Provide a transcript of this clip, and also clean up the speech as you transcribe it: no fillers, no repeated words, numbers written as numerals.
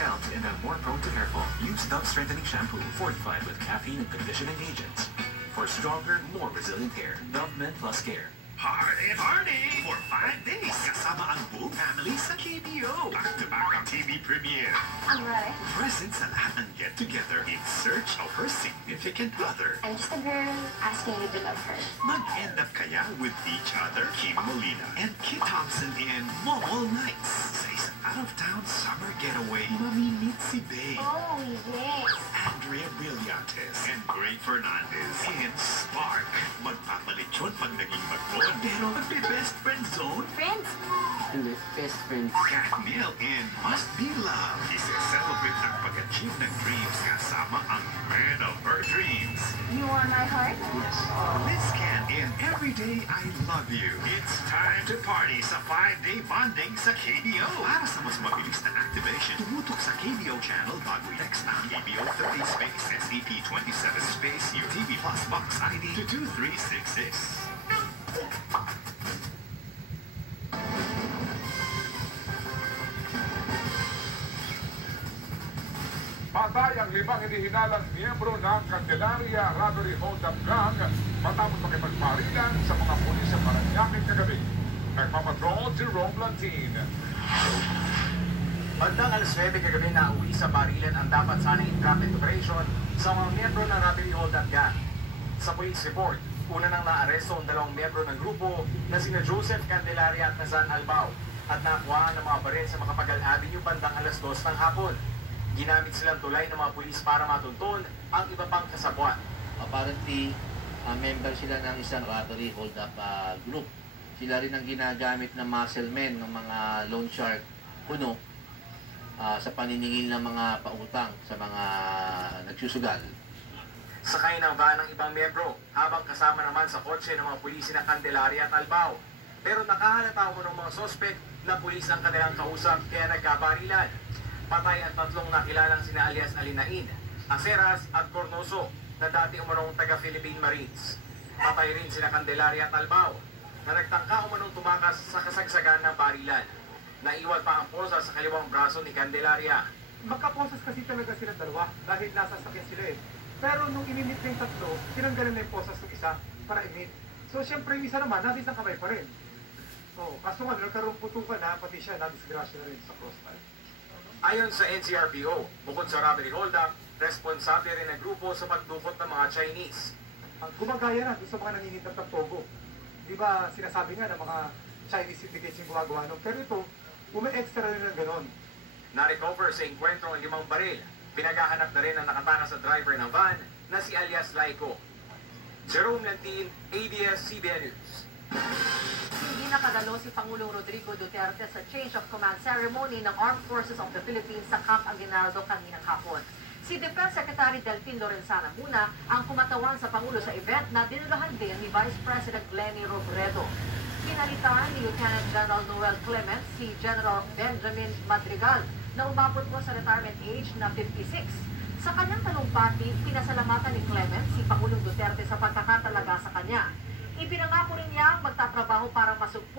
scalp and are more prone to hair fall. Use Dove Strengthening Shampoo fortified with caffeine and conditioning agents. For stronger, more resilient hair, Dove Men Plus Care. Party for 5 days kasama ang buong family sa KBO. Back-to-back ang TV premiere. Alright. Present sa lahat ng get-together in search of her significant other. I'm just a girl asking you to love her. Mag-end up kaya with each other, Kim Molina and Kit Thompson in Mall Nights. Sa isang out-of-town summer getaway, mamimit si Bae, Oh, yes. Andrea Brillantes, and Gray Fernandez in Spark. Magpapalitsyon pag naging magmod, pero magbe-best friend zone. Friends? Hindi, best friend. Katniel in Must Be Love. Isi-celebrate ang pag-achieve ng dreams kasama ang man of her dreams. You want my heart? Yes. Liz Can in Everyday I Love You. It's time to party sa 5-day bonding sa KBO. Para sa mas mabilis na activation, tumutok sa KBO channel bago i-text ang KBO 30 space SEP27 space UTV Plus Box ID to 2366. Patay ang 5 hinihinalang miyembro ng Candelaria Robbery Hold-Up Gang matapos makipagparilan sa mga pulis sa Parañaque kagabi. Nagpapatrol si Rome Lantin. Bandang alas 9 kagabi na uwi sa barilan ang dapat sanang entrapment operation sa mga miyembro ng Robbery Hold-Up Gang. Sa police report, una nang naaresto ang 2 miyembro ng grupo na sina Joseph Candelaria at Nazan Albao at nakuha ng mga baril sa Macapagal Avenue bandang alas 2 ng hapon. Ginamit silang tulay ng mga pulis para matuntun ang iba pang kasabwat. Apparently, member sila ng isang robbery hold-up group. Sila rin ang ginagamit ng muscle men ng mga loan shark puno sa paniningil ng mga pautang sa mga nagsusugal. Sakay ng van ng ibang miyembro habang kasama naman sa kotse ng mga pulis na Candelaria at Albao. Pero nakahalata mo ng mga sospek na pulis ang kanilang kausap kaya nagkabarilan. Patay ang 3 nakilalang sina alias Alinain, Aceras at Cornoso na dati umanong taga-Philippine Marines. Patay rin sina Candelaria at Albao na nagtangka umanong tumakas sa kasagsagan ng barilan. Naiwan pa ang posa sa kaliwang braso ni Candelaria. Magkaposas kasi talaga sila dalawa dahil nasa sakyan sila eh. Pero nung inimit na yung 3, tinanggalan na yung posas ng isa para imit. So siyempre yung isa naman, nasa isang kamay pa rin. So, kaso nga, nagkaroon putukan na, pati siya na-disgrasya na rin sa crossfire. Ayon sa NCRPO, bukod sa robbery hold-up, responsable rin ang grupo sa pagdukot ng mga Chinese. Ang gumagaya na doon sa mga nangingitab ng Togo. Di ba sinasabi nga ng mga Chinese syndicates yung gumagawa nun? Pero ito, umi-extra rin ng ganon. Na-recover sa enkwentro ang 5 baril. Pinagahanap na rin ang nakatakas sa driver ng van na si alias Laiko. Jerome Lantin, ABS-CBN News. Hindi nakadalo si Pangulong Rodrigo Duterte sa change of command ceremony ng Armed Forces of the Philippines sa Camp Aguinaldo kaninang hapon. Si Defense Secretary Delfin Lorenzana muna ang kumatawan sa Pangulo sa event na dinulahan din ni Vice President Leni Robredo. Pinalitan ni Lieutenant General Noel Clement si General Benjamin Madrigal na umabot po sa retirement age na 56. Sa kanyang talumpati, pinasalamatan ni Clement si Pangulong Duterte sa pagkakatalaga sa kanya. Ipinangako rin niya magtatrabaho para masugpo